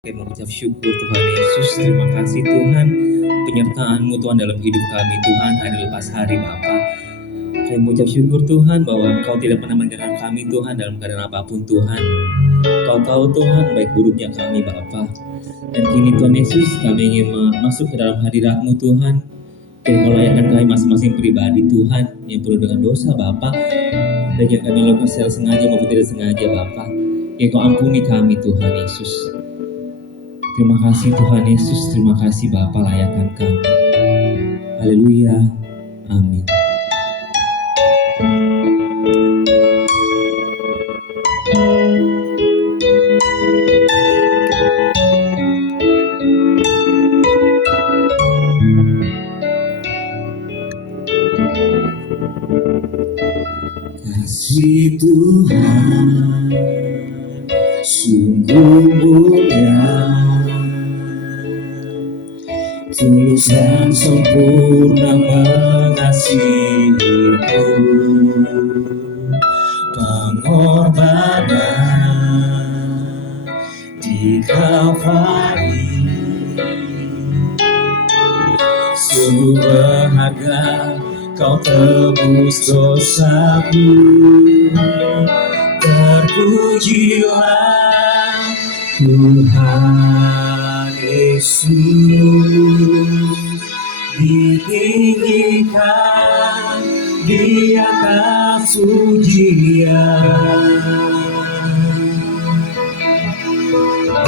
Kami mengucap syukur Tuhan Yesus, terima kasih Tuhan, penyertaan-Mu Tuhan dalam hidup kami Tuhan, hari lepas hari Bapa. Kami mengucap syukur Tuhan bahwa Engkau tidak pernah meninggalkan kami Tuhan dalam keadaan apapun Tuhan. Kau tahu Tuhan baik buruknya kami Bapa. Dan kini Tuhan Yesus, kami ingin masuk ke dalam hadirat-Mu Tuhan. Kami melayakkan kami masing-masing pribadi Tuhan yang penuh dengan dosa Bapa, dan yang kami lakukan secara sengaja maupun tidak sengaja Bapa. Yang Kau ampuni kami Tuhan Yesus. Terima kasih Tuhan Yesus, terima kasih Bapa, layakkan kami. Haleluya, amin. Kasih Tuhan sungguh mulia, tulus dan sempurna mengasihiku, pengorbanan di Kalvari sungguh berharga. Kau tebus dosaku, terpujilah Tuhan Yesus, ditinggikan di atas pujian,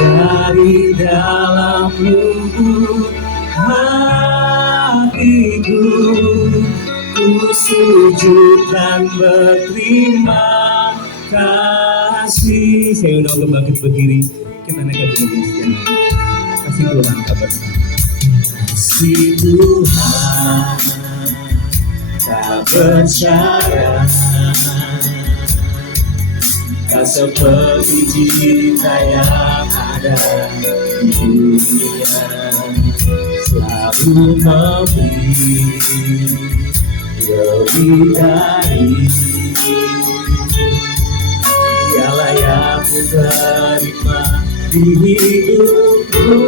dari dalam lubuk hatiku ku sujud dan berterima kasih. Saya undang bangkit berdiri, kita naikkan Indonesia. Kasih Tuhan kabar. Kasih Tuhan tak bersyarat, tak seperti cinta yang ada di dunia, selalu memberi lebih dari dialah yang ku terima di hidupku.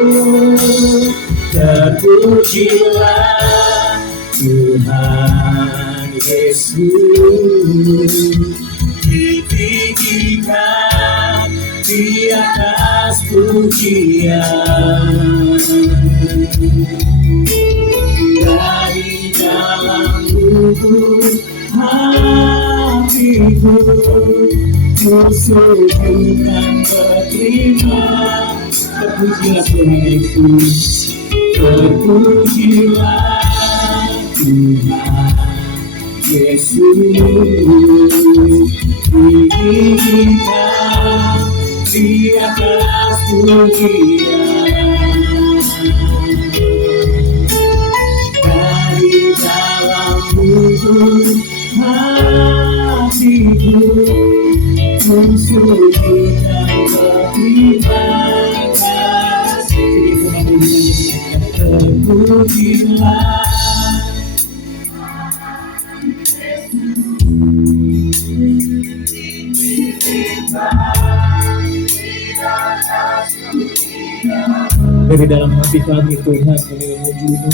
Terpujilah Tuhan Yesus, ditinggikan di atas pujian, dari dalam lubuk hatiku ku sujud dan berterima. Terpujilah Tuhan Yesus, terpujilah Tuhan Yesus, ditinggikan di atas pujian, dari dalam lubuk hatiku ku sujud dan berterima kasih. Terpujilah dari dalam hati kami Tuhan, kami memuji-Mu.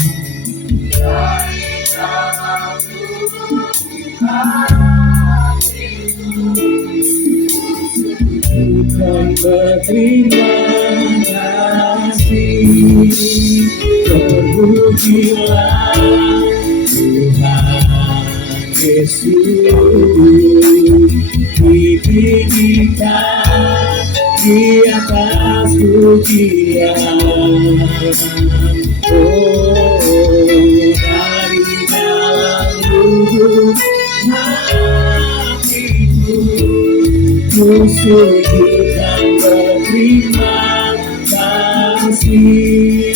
Dan berterima kasih, terpujilah Tuhan Yesus, ditinggikan di atas pujian, dari dalam lubuk hatiku ku sujud dan berterima kasih,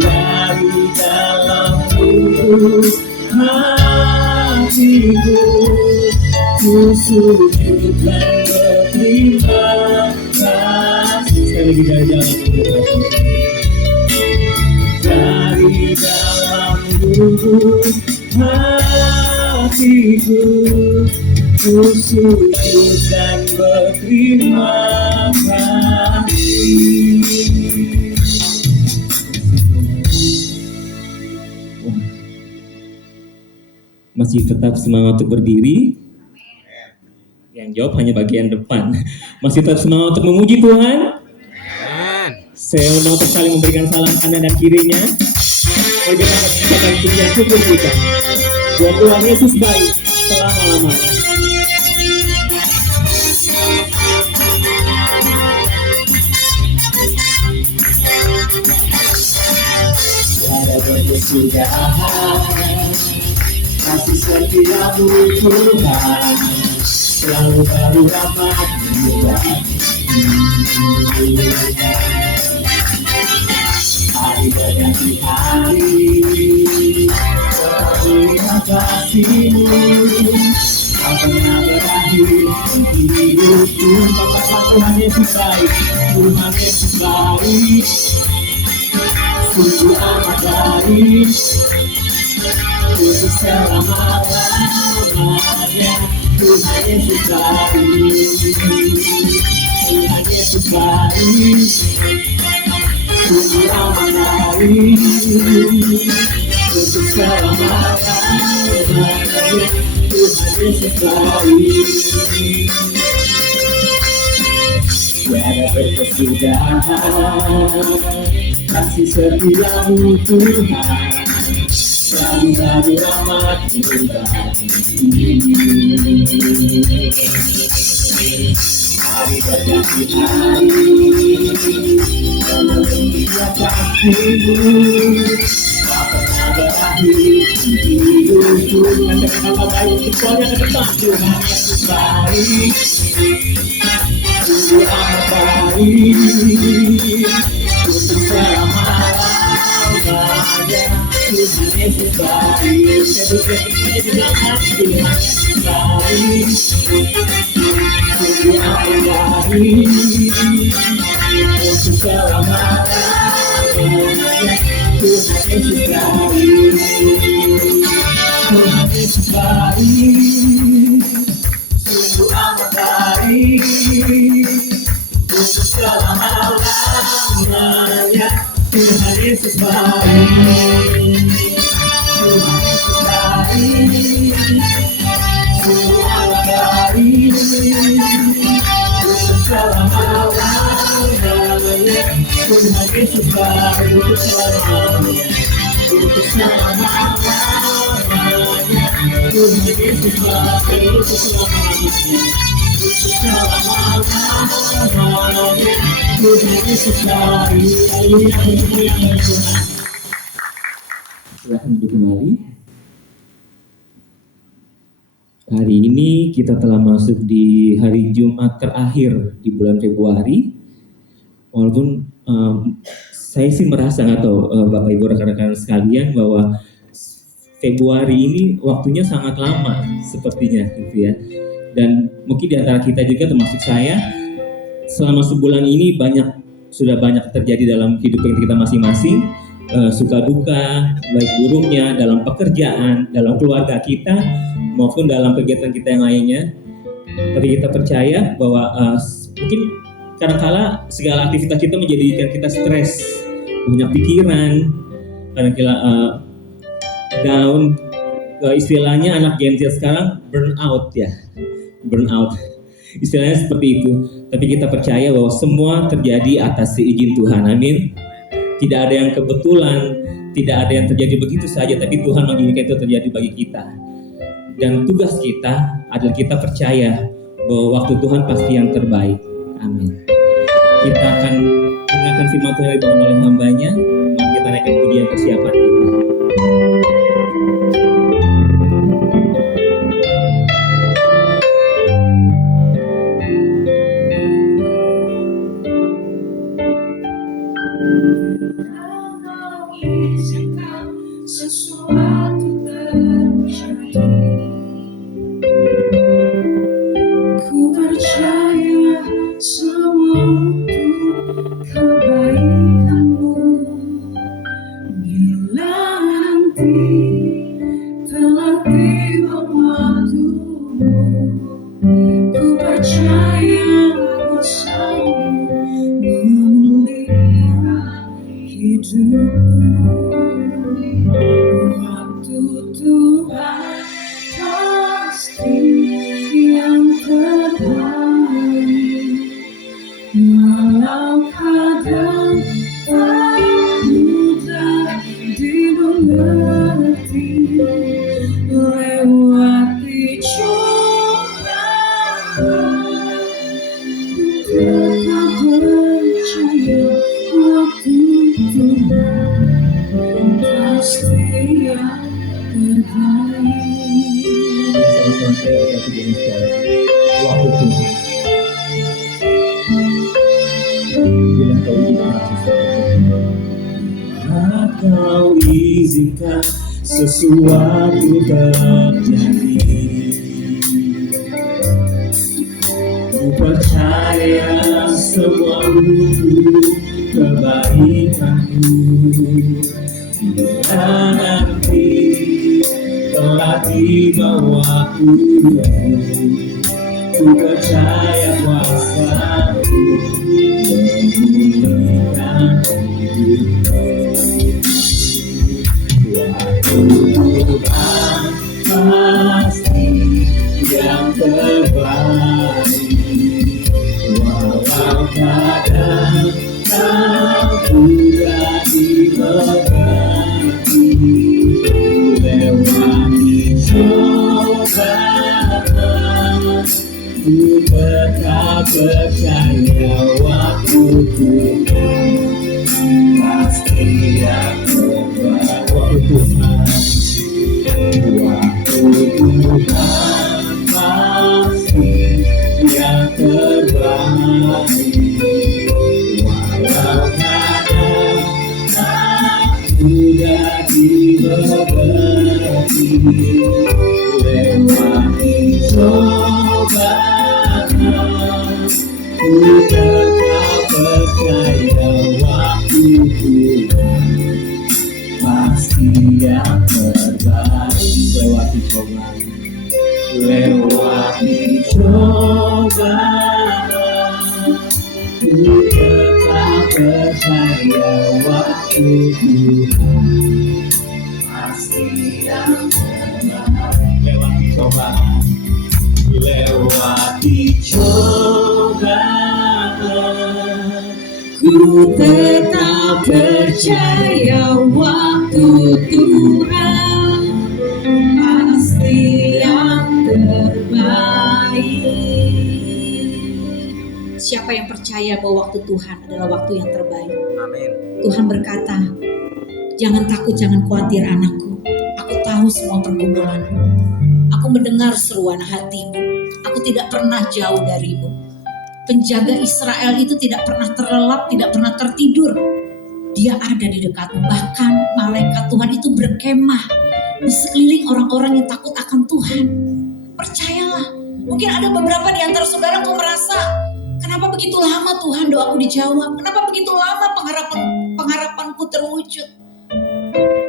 dari dalam lubuk hatiku ku sujud dan berterima kasih. Sekali lagi dari dalam lubuk hatiku ku sujud dan berterima kasih. masih tetap semangat untuk berdiri? Yang jawab hanya bagian depan. Masih tetap semangat untuk memuji Tuhan? Saya undang untuk saling memberikan salam kanan dan kirinya. Mari kita katakan pujian syukur kita. Buat Tuhan Yesus baik selama-lamanya. Tiada berkesudahan, kasih setiamu Tuhan, selalu baru dapat hari berganti hari, terlihat kasih-Mu, Kau pernah berakhir di hidupku. Katakan Tuhan Yesus baik, Tuhan Yesus baik, sungguh amat baik, untuk selama-lamanya. Tuhan Yesus baik, Tuhan Yesus baik, sungguh amat baik, untuk selama-lamanya. Tuhan Yesus baik. Tiada berkesudahan, kasih setiamu Tuhan, selalu baru rahmat hari berganti hari, terlihat kasih-Mu, tak pernah berakhir di hidupku. Kata-kata baik semuanya ke depan. Tuhan Yesus baik, sungguh amat baik, untuk selama-lamanya. Tuhan Yesus baik. Saya di belakang. Tuhan Yesus baik, sungguh amat baik, untuk selama-lamanya. Tuhan Yesus baik, Tuhan Yesus baik, sungguh amat baik, untuk selama-lamanya. Tuhan Yesus baik, Tuhan Yesus baik, sungguh amat baik, untuk selama-lamanya. Tuhan Yesus baik, untuk selama-lamanya, untuk selama-lamanya. Tuhan Yesus baik, untuk selama-lamanya, untuk selama-lamanya. Tuhan Yesus baik. Haleluya. Silakan duduk kembali. Hari ini kita telah masuk di hari Jumat terakhir di bulan Februari. Walaupun saya sih merasa, nggak tahu Bapak Ibu rekan-rekan sekalian, bahwa Februari ini waktunya sangat lama sepertinya gitu ya. Dan mungkin di antara kita juga termasuk saya, selama sebulan ini sudah banyak terjadi dalam kehidupan kita masing-masing, suka duka, baik buruknya dalam pekerjaan, dalam keluarga kita, maupun dalam kegiatan kita yang lainnya. Tapi kita percaya bahwa mungkin kadang-kala segala aktivitas kita menjadikan kita stres, banyak pikiran, kadang-kala down. Istilahnya anak Gen Z sekarang burnout ya, burnout. Istilahnya seperti itu. Tapi kita percaya bahwa semua terjadi atas izin Tuhan. Amin. Tidak ada yang kebetulan, tidak ada yang terjadi begitu saja, tapi Tuhan menginginkan itu terjadi bagi kita. Dan tugas kita adalah kita percaya bahwa waktu Tuhan pasti yang terbaik. Amin. Kita akan mendengarkan firman Tuhan yang dibawakan oleh hambanya. Mari kita naikkan pujian persiapan kita. Sesuatu terjadi, ku percaya semua untuk kebaikanmu. Bila Walau kadang tak mudah dimengerti, lewati cobaan, tetap percaya waktu Tuhan pasti yang terbaik. Sama-sama saya satu di Indonesia. Waktu Tuhan. Bila kau izinkan sesuatu terjadi, ku percaya semua untuk kebaikanku. Bila nanti telah tiba waktu, ku percaya kuasa-Mu memulihkan hidupku. Waktu Tuhan pasti yang terbaik, walau kadang tak mudah dimengerti, lewati cobaan, ku tetap percaya waktu Tuhan pasti yang terbaik. Waktu Tuhan, waktu Tuhan pasti yang terbaik, walau kadang tak mudah dimengerti, lewati cobaan, ku tetap percaya waktu Tuhan pasti yang terbaik. Lewati cobaan, lewati cobaan, ku tetap percaya waktu Tuhan pasti yang terbaik. Lewati cobaan, lewati cobaan, Ku tetap percaya waktu Tuhan pasti yang terbaik. Siapa yang percaya bahwa waktu Tuhan adalah waktu yang terbaik? Amin. Tuhan berkata, jangan takut, jangan khawatir anakku. Aku tahu semua pergumulanmu. Aku mendengar seruan hatimu. Aku tidak pernah jauh darimu. Penjaga Israel itu tidak pernah terlelap, tidak pernah tertidur. Dia ada di dekatmu. Bahkan malaikat Tuhan itu berkemah di sekeliling orang-orang yang takut akan Tuhan. Percayalah. Mungkin ada beberapa di antara saudara yang merasa, kenapa begitu lama Tuhan doaku dijawab? Kenapa begitu lama pengharapanku terwujud?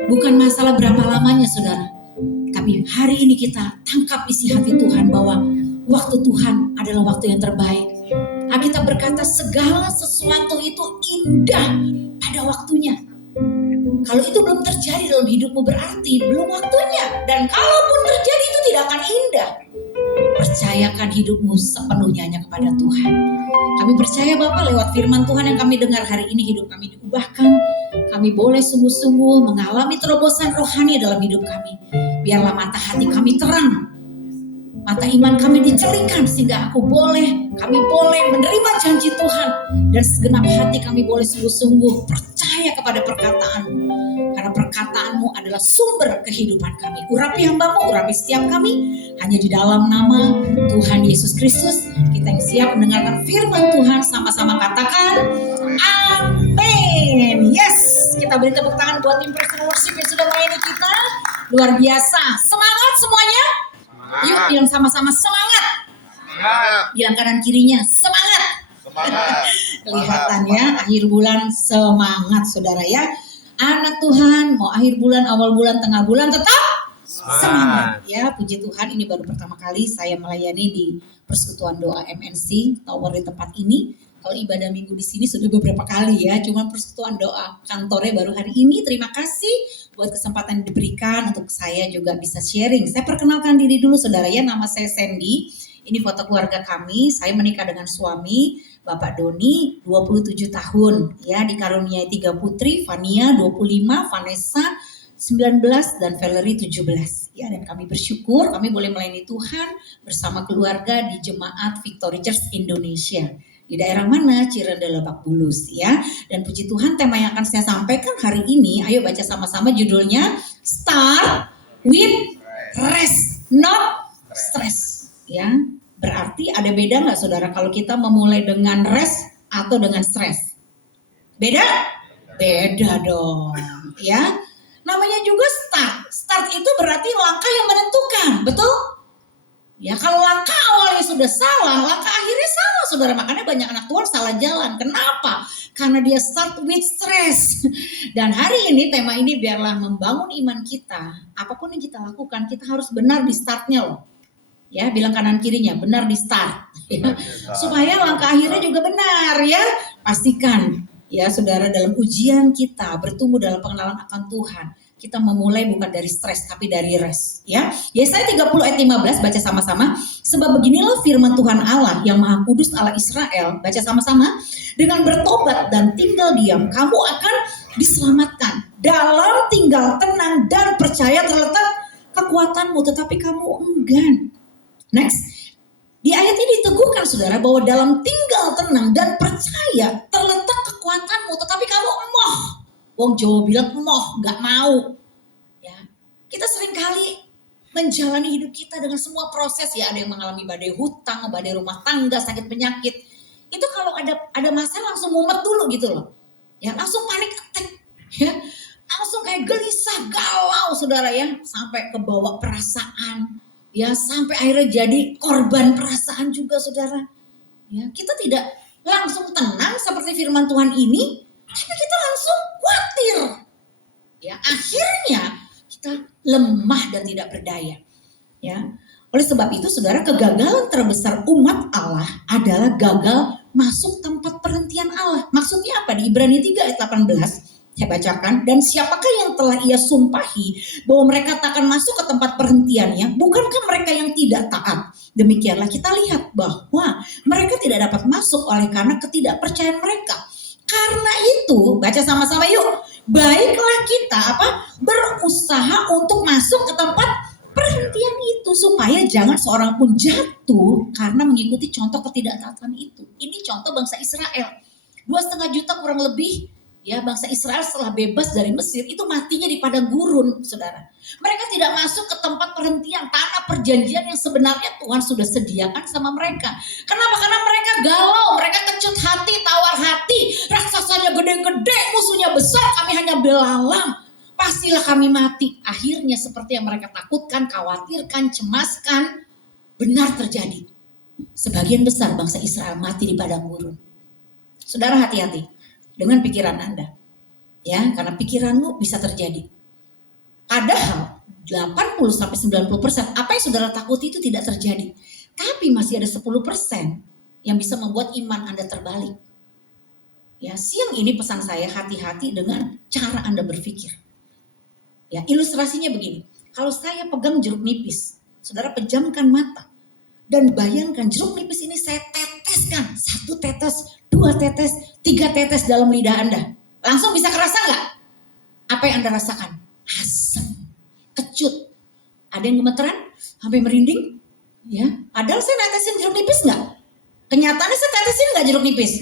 Bukan masalah berapa lamanya saudara. Tapi hari ini kita tangkap isi hati Tuhan bahwa waktu Tuhan adalah waktu yang terbaik. Alkitab berkata segala sesuatu itu indah pada waktunya. Kalau itu belum terjadi dalam hidupmu berarti belum waktunya. Dan kalaupun terjadi itu tidak akan indah. Percayakan hidupmu sepenuhnya hanya kepada Tuhan. Kami percaya Bapak lewat firman Tuhan yang kami dengar hari ini hidup kami diubahkan. Kami boleh sungguh-sungguh mengalami terobosan rohani dalam hidup kami. Biarlah mata hati kami terang. Mata iman kami dicelikan sehingga kami boleh menerima janji Tuhan. Dan segenap hati kami boleh sungguh-sungguh percaya kepada perkataan-Mu. Karena perkataan-Mu adalah sumber kehidupan kami. Urapi hamba-Mu, urapi setiap kami. Hanya di dalam nama Tuhan Yesus Kristus. Kita yang siap mendengarkan firman Tuhan sama-sama katakan amin. Yes, kita beri tepuk tangan buat tim praise worship yang sudah melayani kita. Luar biasa. Semangat semuanya. Yuk bilang sama-sama semangat. Bilang kanan kirinya semangat. Kelihatan ya akhir bulan semangat saudara ya. Anak Tuhan mau akhir bulan, awal bulan, tengah bulan tetap semangat ya. Puji Tuhan ini baru pertama kali saya melayani di Persekutuan Doa MNC Tower di tempat ini. Kalau ibadah minggu di sini sudah beberapa kali ya, cuma Persekutuan Doa kantornya baru hari ini. Terima kasih buat kesempatan yang diberikan untuk saya juga bisa sharing. Saya perkenalkan diri dulu saudara ya, nama saya Sandy. Ini foto keluarga kami. Saya menikah dengan suami. Bapak Doni 27 tahun, ya, dikaruniai 3 putri, Fania 25, Vanessa 19 dan Valerie 17. Ya, dan kami bersyukur kami boleh melayani Tuhan bersama keluarga di Jemaat Victory Church Indonesia. Di daerah mana? Cirende, Lebak Bulus, ya. Dan puji Tuhan, tema yang akan saya sampaikan hari ini, ayo baca sama-sama judulnya Start with Rest, not Stress, ya. Berarti ada beda nggak saudara kalau kita memulai dengan rest atau dengan stres? Beda? Beda dong, ya. Namanya juga start. Start itu berarti langkah yang menentukan, betul? Ya, kalau langkah awalnya sudah salah, langkah akhirnya salah, saudara. Makanya banyak anak Tuhan salah jalan. Kenapa? Karena dia start with stress. Dan hari ini tema ini biarlah membangun iman kita. Apapun yang kita lakukan, kita harus benar di startnya loh. Ya, bilang kanan kirinya, benar di start. Ya. Supaya langkah akhirnya juga benar, ya. Pastikan, ya saudara, dalam ujian kita bertumbuh dalam pengenalan akan Tuhan. Kita memulai bukan dari stres tapi dari rest, ya. Yesaya 30 ayat 15 baca sama-sama. Sebab beginilah firman Tuhan Allah yang Maha Kudus Allah Israel, baca sama-sama. Dengan bertobat dan tinggal diam, kamu akan diselamatkan. Dalam tinggal tenang dan percaya terletak kekuatanmu, tetapi kamu enggan. Next. Di ayat ini diteguhkan saudara bahwa dalam tinggal tenang dan percaya terletak kekuatanmu, tetapi kamu emoh. Wong Jawa bilang emoh, gak mau. Ya, kita seringkali menjalani hidup kita dengan semua proses, ya. Ada yang mengalami badai hutang, badai rumah tangga, sakit penyakit. Itu kalau ada masalah langsung mumet dulu gitu loh. Ya, langsung panik attack. Ya, langsung kayak gelisah, galau saudara, ya. Sampai kebawa perasaan. Ya, sampai akhirnya jadi korban perasaan juga saudara. Ya, kita tidak langsung tenang seperti firman Tuhan ini, tapi kita langsung khawatir. Ya, akhirnya kita lemah dan tidak berdaya. Ya, oleh sebab itu saudara, kegagalan terbesar umat Allah adalah gagal masuk tempat perhentian Allah. Maksudnya apa? Di Ibrani 3 ayat 18. Saya bacakan, dan siapakah yang telah ia sumpahi bahwa mereka tak akan masuk ke tempat perhentiannya, bukankah mereka yang tidak taat? Demikianlah kita lihat bahwa mereka tidak dapat masuk oleh karena ketidakpercayaan mereka. Karena itu, baca sama-sama yuk, baiklah kita berusaha untuk masuk ke tempat perhentian itu, supaya jangan seorang pun jatuh karena mengikuti contoh ketidaktaatan itu. Ini contoh bangsa Israel, 2,5 juta kurang lebih. Ya, bangsa Israel setelah bebas dari Mesir itu matinya di padang gurun, saudara. Mereka tidak masuk ke tempat perhentian, tanah perjanjian yang sebenarnya Tuhan sudah sediakan sama mereka. Kenapa? Karena mereka galau, mereka kecut hati, tawar hati. Raksasanya gede-gede, musuhnya besar, kami hanya belalang. Pastilah kami mati. Akhirnya seperti yang mereka takutkan, khawatirkan, cemaskan, benar terjadi. Sebagian besar bangsa Israel mati di padang gurun. Saudara, hati-hati dengan pikiran Anda, ya, karena pikiranmu bisa terjadi. Padahal 80-90% apa yang saudara takuti itu tidak terjadi, tapi masih ada 10% yang bisa membuat iman Anda terbalik. Ya, siang ini pesan saya, hati-hati dengan cara Anda berpikir. Ya, ilustrasinya begini, kalau saya pegang jeruk nipis, saudara pejamkan mata dan bayangkan jeruk nipis ini saya teteskan, 1 tetes, 2 tetes, 3 tetes dalam lidah Anda. Langsung bisa kerasa nggak? Apa yang Anda rasakan? Asam, kecut. Ada yang gemeteran? Sampai merinding? Ya, padahal saya netesin jeruk nipis nggak? Kenyataannya saya tetesin nggak jeruk nipis?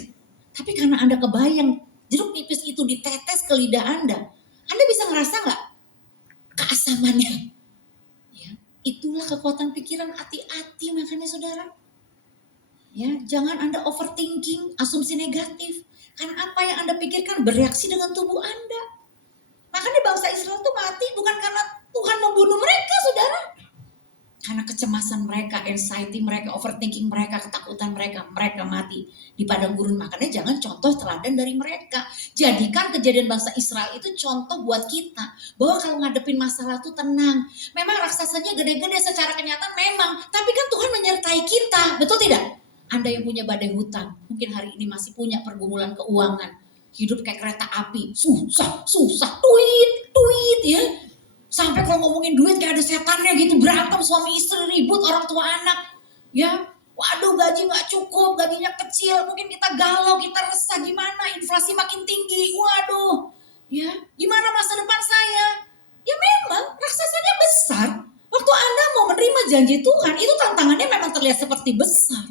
Tapi karena Anda kebayang jeruk nipis itu ditetes ke lidah Anda bisa ngerasa nggak keasamannya? Ya, itulah kekuatan pikiran, hati-hati makanya saudara. Ya, jangan Anda overthinking, asumsi negatif. Karena apa yang Anda pikirkan bereaksi dengan tubuh Anda. Makanya bangsa Israel itu mati bukan karena Tuhan membunuh mereka, saudara. Karena kecemasan mereka, anxiety mereka, overthinking mereka, ketakutan mereka mati di padang gurun. Makanya jangan contoh teladan dari mereka. Jadikan kejadian bangsa Israel itu contoh buat kita. Bahwa kalau ngadepin masalah itu tenang. Memang raksasanya gede-gede secara kenyataan memang. Tapi kan Tuhan menyertai kita, betul tidak? Anda yang punya badai hutang, mungkin hari ini masih punya pergumulan keuangan. Hidup kayak kereta api, susah, duit ya. Sampai kalau ngomongin duit kayak ada setannya gitu, berantem suami istri, ribut orang tua anak. Ya, Waduh, gaji nggak cukup, gajinya kecil, mungkin kita galau, kita resah, gimana inflasi makin tinggi, waduh, ya gimana masa depan saya? Ya memang raksasanya besar. Waktu Anda mau menerima janji Tuhan, itu tantangannya memang terlihat seperti besar.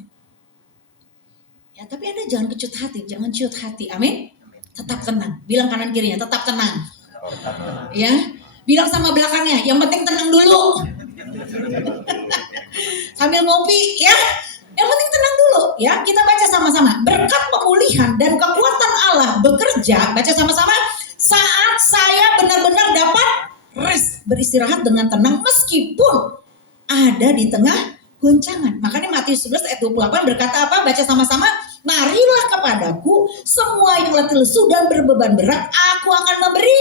Ya, tapi Anda jangan kecut hati, jangan ciut hati. Amin. Tetap tenang. Bilang kanan kirinya, tetap tenang. Ya, bilang sama belakangnya, yang penting tenang dulu. Sambil ngopi, ya. Yang penting tenang dulu, ya. Kita baca sama-sama. Berkat pemulihan dan kekuatan Allah bekerja, baca sama-sama. Saat saya benar-benar dapat rest, beristirahat dengan tenang meskipun ada di tengah goncangan. Makanya Matius 11 ayat 28 berkata apa? Baca sama-sama. Marilah kepadaku semua yang letih lesu dan berbeban berat, aku akan memberi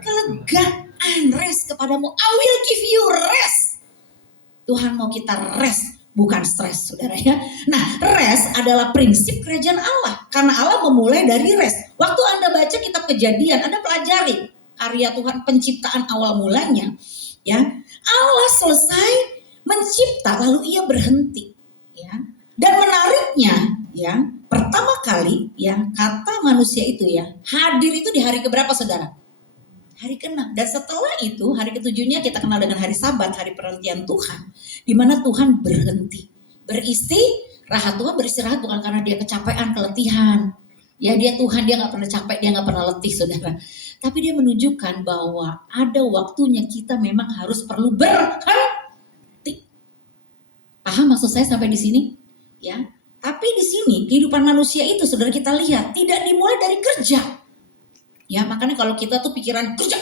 kelegaan, rest kepadamu. I will give you rest. Tuhan mau kita rest, bukan stres, saudara ya. Nah, rest adalah prinsip kerajaan Allah. Karena Allah memulai dari rest. Waktu Anda baca kitab Kejadian, Anda pelajari karya Tuhan penciptaan awal mulanya. Ya, Allah selesai mencipta lalu ia berhenti. Ya, dan menariknya, ya, pertama kali ya kata manusia itu ya hadir itu di hari keberapa, saudara? Hari ke-6. Dan setelah itu hari ke-7-nya kita kenal dengan hari Sabat, hari perhentian Tuhan, di mana Tuhan berhenti, beristirahat. Tuhan beristirahat bukan karena dia kecapean, keletihan. Ya, dia Tuhan, dia nggak pernah capek, dia nggak pernah letih, saudara. Tapi dia menunjukkan bahwa ada waktunya kita memang harus perlu berhenti. Paham maksud saya sampai di sini? Ya. Tapi di sini kehidupan manusia itu, saudara, kita lihat tidak dimulai dari kerja. Ya, makanya kalau kita tuh pikiran kerja,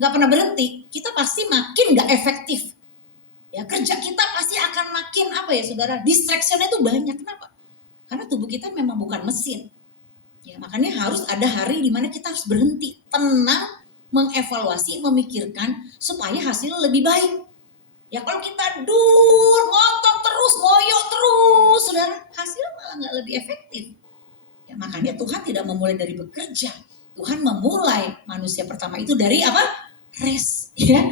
nggak pernah berhenti, kita pasti makin nggak efektif. Ya, kerja kita pasti akan makin apa ya, saudara? Distractionnya tuh banyak. Kenapa? Karena tubuh kita memang bukan mesin. Ya, makanya harus ada hari di mana kita harus berhenti, tenang, mengevaluasi, memikirkan supaya hasilnya lebih baik. Ya, kalau kita ngotot terus, ngoyo terus, saudara, hasilnya malah nggak lebih efektif. Ya, makanya Tuhan tidak memulai dari bekerja. Tuhan memulai manusia pertama itu dari apa? Rest. Ya.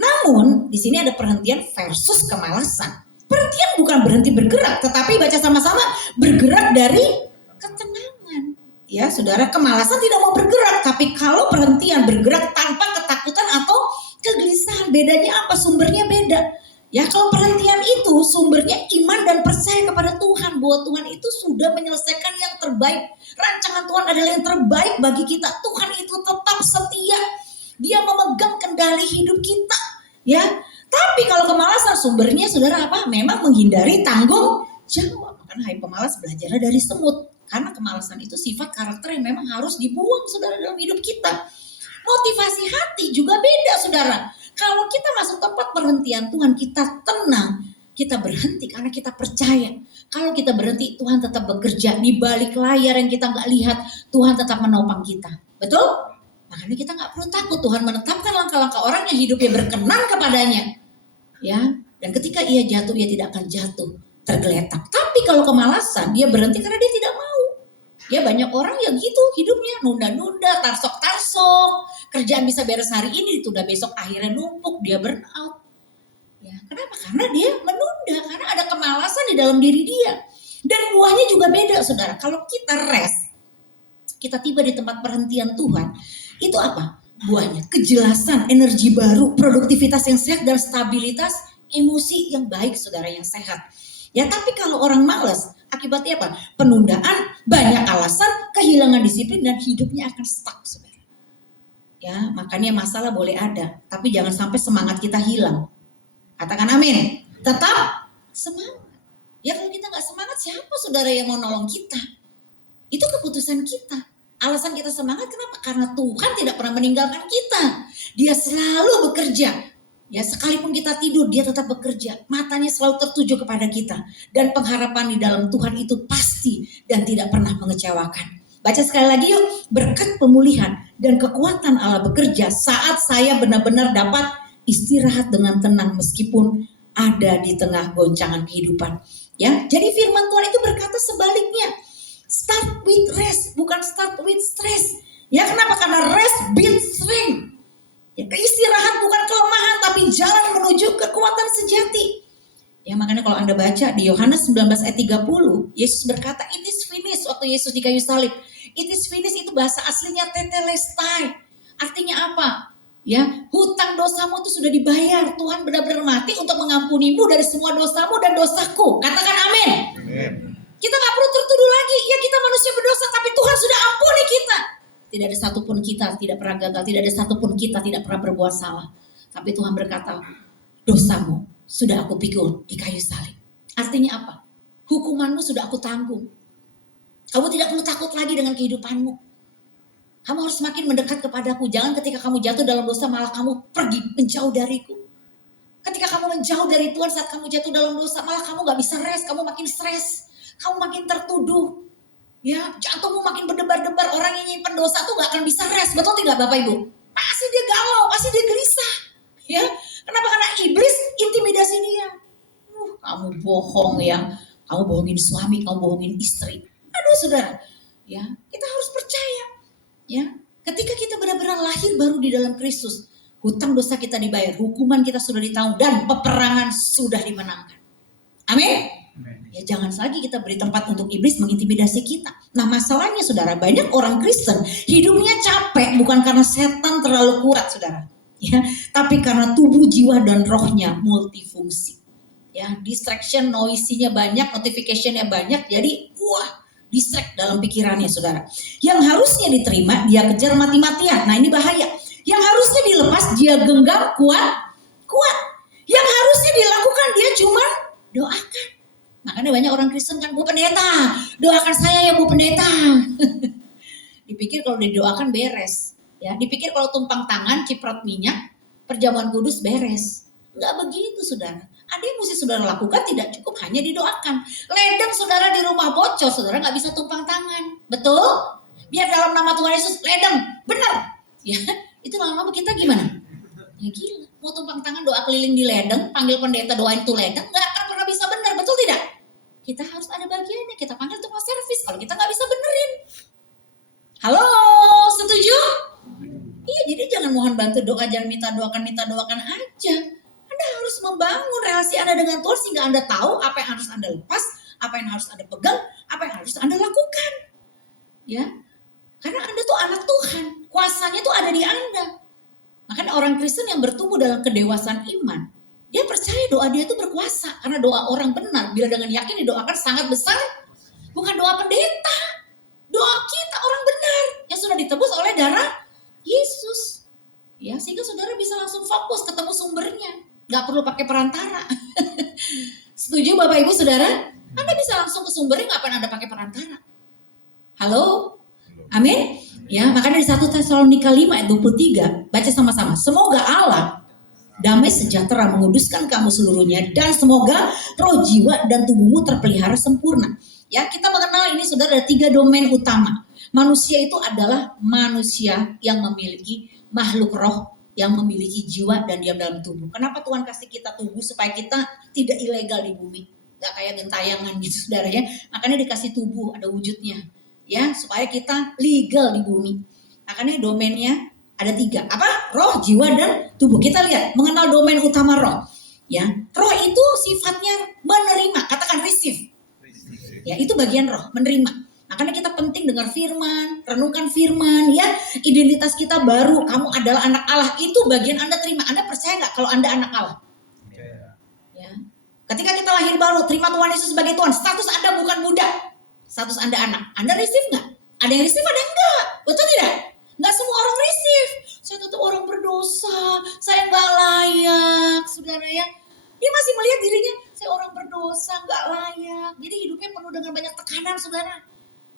Namun di sini ada perhentian versus kemalasan. Perhentian bukan berhenti bergerak, tetapi baca sama-sama bergerak dari ketenangan. Ya, saudara, kemalasan tidak mau bergerak, tapi kalau perhentian bergerak tanpa ketakutan atau kegelisahan. Bedanya apa? Sumbernya beda. Ya, kalau perhentian itu sumbernya iman dan percaya kepada Tuhan bahwa Tuhan itu sudah menyelesaikan yang terbaik. Rancangan Tuhan adalah yang terbaik bagi kita. Tuhan itu tetap setia. Dia memegang kendali hidup kita. Ya, tapi kalau kemalasan sumbernya, saudara, apa? Memang menghindari tanggung jawab. Makanya hai pemalas, belajarlah dari semut. Karena kemalasan itu sifat karakter yang memang harus dibuang, saudara, dalam hidup kita. Motivasi hati juga beda, saudara. Kalau kita masuk tempat perhentian Tuhan, kita tenang, kita berhenti karena kita percaya. Kalau kita berhenti, Tuhan tetap bekerja di balik layar yang kita nggak lihat. Tuhan tetap menopang kita, betul? Makanya kita nggak perlu takut. Tuhan menetapkan langkah-langkah orang yang hidupnya berkenan kepadanya, ya. Dan ketika ia jatuh, ia tidak akan jatuh tergeletak. Tapi kalau kemalasan, dia berhenti karena dia tidak mau. Ya, banyak orang yang gitu hidupnya, nunda-nunda, tarsok-tarsok. Kerjaan bisa beres hari ini, ditunda besok, akhirnya numpuk, dia burn out. Ya, kenapa? Karena dia menunda, karena ada kemalasan di dalam diri dia. Dan buahnya juga beda, saudara. Kalau kita rest, kita tiba di tempat perhentian Tuhan, itu apa? Buahnya kejelasan, energi baru, produktivitas yang sehat, dan stabilitas emosi yang baik, saudara, yang sehat. Ya, tapi kalau orang malas, akibatnya apa? Penundaan, banyak alasan, kehilangan disiplin, dan hidupnya akan stuck, saudara. Ya, makanya masalah boleh ada, tapi jangan sampai semangat kita hilang. Katakan amin. Tetap semangat. Ya, kalau kita nggak semangat, siapa, saudara, yang mau nolong kita? Itu keputusan kita. Alasan kita semangat kenapa? Karena Tuhan tidak pernah meninggalkan kita. Dia selalu bekerja. Ya, sekalipun kita tidur, dia tetap bekerja. Matanya selalu tertuju kepada kita. Dan pengharapan di dalam Tuhan itu pasti dan tidak pernah mengecewakan. Baca sekali lagi yuk. Berkat pemulihan dan kekuatan Allah bekerja saat saya benar-benar dapat istirahat dengan tenang meskipun ada di tengah goncangan kehidupan. Ya, jadi firman Tuhan itu berkata sebaliknya. Start with rest, bukan start with stress. Ya, kenapa? Karena rest builds strength. Ya, istirahat bukan kelemahan, tapi jalan menuju kekuatan sejati. Ya, Ya, makanya kalau Anda baca di Yohanes 19 ayat 30, Yesus berkata, "It is finished," waktu Yesus di kayu salib. It is finished itu bahasa aslinya tetelestai. Artinya apa? Ya, hutang dosamu itu sudah dibayar. Tuhan benar-benar mati untuk mengampunimu dari semua dosamu dan dosaku. Katakan amin. Amin. Kita gak perlu tertuduh lagi. Ya, kita manusia berdosa, tapi Tuhan sudah ampuni kita. Tidak ada satupun kita tidak pernah gagal. Tidak ada satupun kita tidak pernah berbuat salah. Tapi Tuhan berkata, dosamu sudah aku pikul di kayu salib. Artinya apa? Hukumanmu sudah aku tanggung. Kamu tidak perlu takut lagi dengan kehidupanmu. Kamu harus semakin mendekat kepadaku. Jangan ketika kamu jatuh dalam dosa malah kamu pergi menjauh dariku. Ketika kamu menjauh dari Tuhan saat kamu jatuh dalam dosa malah kamu gak bisa rest. Kamu makin stres. Kamu makin tertuduh. Ya, jantungmu makin berdebar-debar. Orang yang nyimpen dosa tuh gak akan bisa rest. Betul tidak Bapak Ibu? Pasti dia galau, pasti dia gelisah. Ya, kenapa? Karena iblis intimidasi dia. Kamu bohong ya. Kamu bohongin suami, kamu bohongin istri. Aduh saudara, ya kita harus percaya, ya ketika kita benar-benar lahir baru di dalam Kristus, hutang dosa kita dibayar, hukuman kita sudah ditanggung dan peperangan sudah dimenangkan. Amin. Ya jangan lagi kita beri tempat untuk iblis mengintimidasi kita. Nah masalahnya saudara, banyak orang Kristen hidupnya capek bukan karena setan terlalu kuat saudara, ya, tapi karena tubuh, jiwa dan rohnya multifungsi. Ya, distraction, noise-nya banyak, notification-nya banyak, jadi distract dalam pikirannya saudara. Yang harusnya diterima dia kejar mati-matian. Nah ini bahaya. Yang harusnya dilepas dia genggam kuat. Yang harusnya dilakukan dia cuma doakan. Makanya banyak orang Kristen kan, Bu Pendeta, doakan saya ya Bu Pendeta. Dipikir kalau didoakan beres. Ya, dipikir kalau tumpang tangan, ciprot minyak, perjamuan kudus beres. Enggak begitu saudara. Ada yang mesti saudara lakukan, tidak cukup hanya didoakan. Ledeng saudara di rumah bocor, saudara gak bisa tumpang tangan. Betul? Biar dalam nama Tuhan Yesus, ledeng. Benar. Ya, itu lama-lama kita gimana? Ya gila. Mau tumpang tangan doa keliling di ledeng, panggil pendeta doain tuh ledeng, gak akan pernah bisa benar. Betul tidak? Kita harus ada bagiannya. Kita panggil tukang servis kalau kita gak bisa benerin. Halo, setuju? Iya, jadi jangan mohon bantu doa, jangan minta doakan aja. Anda harus membangun relasi Anda dengan Tuhan sehingga Anda tahu apa yang harus Anda lepas, apa yang harus Anda pegang, apa yang harus Anda lakukan. Ya, karena Anda tuh anak Tuhan, kuasanya tuh ada di Anda. Makanya orang Kristen yang bertumbuh dalam kedewasaan iman, dia percaya doa dia itu berkuasa karena doa orang benar bila dengan yakin didoakan sangat besar, bukan doa pendeta, doa kita orang benar yang sudah ditebus oleh darah Yesus. Ya, sehingga saudara bisa langsung fokus ketemu sumbernya. Gak perlu pakai perantara. Setuju Bapak Ibu Saudara? Anda bisa langsung ke sumbernya, ngapain Anda pakai perantara? Halo? Amin? Ya, makanya di 1 Tesalonika 5 ayat 23, baca sama-sama. Semoga Allah damai sejahtera menguduskan kamu seluruhnya dan semoga roh, jiwa dan tubuhmu terpelihara sempurna. Ya, kita mengenal ini saudara ada 3 domain utama. Manusia itu adalah manusia yang memiliki makhluk roh, yang memiliki jiwa dan diam dalam tubuh. Kenapa Tuhan kasih kita tubuh? Supaya kita tidak ilegal di bumi. Gak kayak gentayangan gitu saudara ya. Makanya dikasih tubuh, ada wujudnya. Ya, supaya kita legal di bumi. Makanya domainnya ada 3. Apa? Roh, jiwa, dan tubuh. Kita lihat, mengenal domain utama roh. Ya, roh itu sifatnya menerima. Katakan receive. Ya, itu bagian roh, menerima. Makanya kita penting dengar firman, renungkan firman, ya. Identitas kita baru, kamu adalah anak Allah. Itu bagian Anda terima. Anda percaya nggak kalau Anda anak Allah? Ya. Ketika kita lahir baru, terima Tuhan Yesus sebagai Tuhan. Status Anda bukan budak, status Anda anak. Anda receive nggak? Ada yang receive, ada yang enggak. Betul tidak? Nggak semua orang receive. Saya tetap orang berdosa, saya nggak layak, saudara ya. Dia masih melihat dirinya, saya orang berdosa, nggak layak. Jadi hidupnya penuh dengan banyak tekanan, saudara.